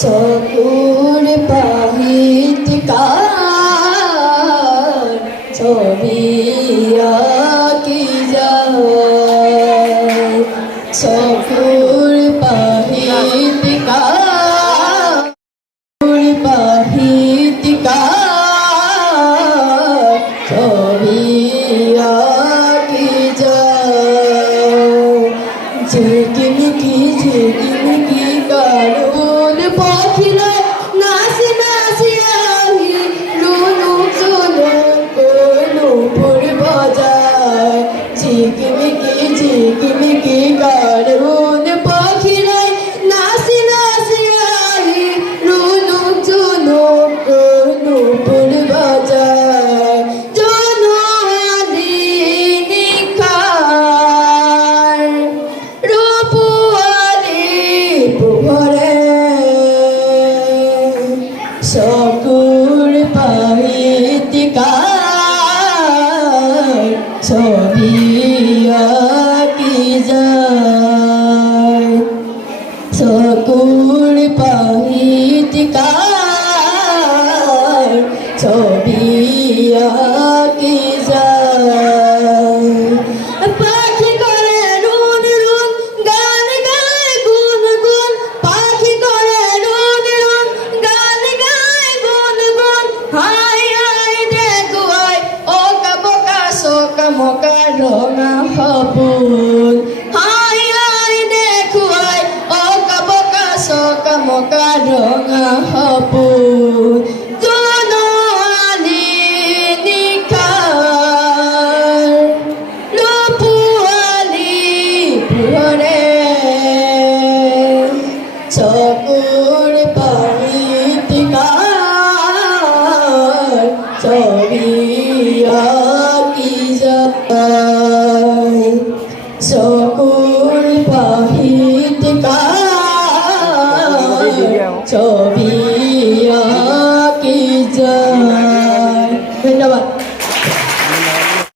চকুর পাহিতিকার ছবি আঁকি যায় চকুর পাহিতিকার ছবি আঁকি যায় ঝিকিমিকি কারণ পাখিরা নাচি নাচি আহি রুনু নূপুর বাজায় ঝিকিমিকি কারণ পাখিরা নাচি নাচি আহি রুনু নূপুর বাজায় চকুর পাহিতিকার ছবি আঁকি যায় চকুর পাহিতিকার ছবি আঁকি যায় পাখি করে রুন রুন গান গায় গুন গুন পাখি করে রুন রুন গান গায় গুন গুন হাই হাই দেখো আই ওকা বোকা সোকা মোকা রঙা ফুল হাই হাই দেখো আই ওকা বোকা সোকা মোকা রঙা ফুল চকুর পাহিতিকার ছবি আঁকি যায় চকুর পাহিতিকার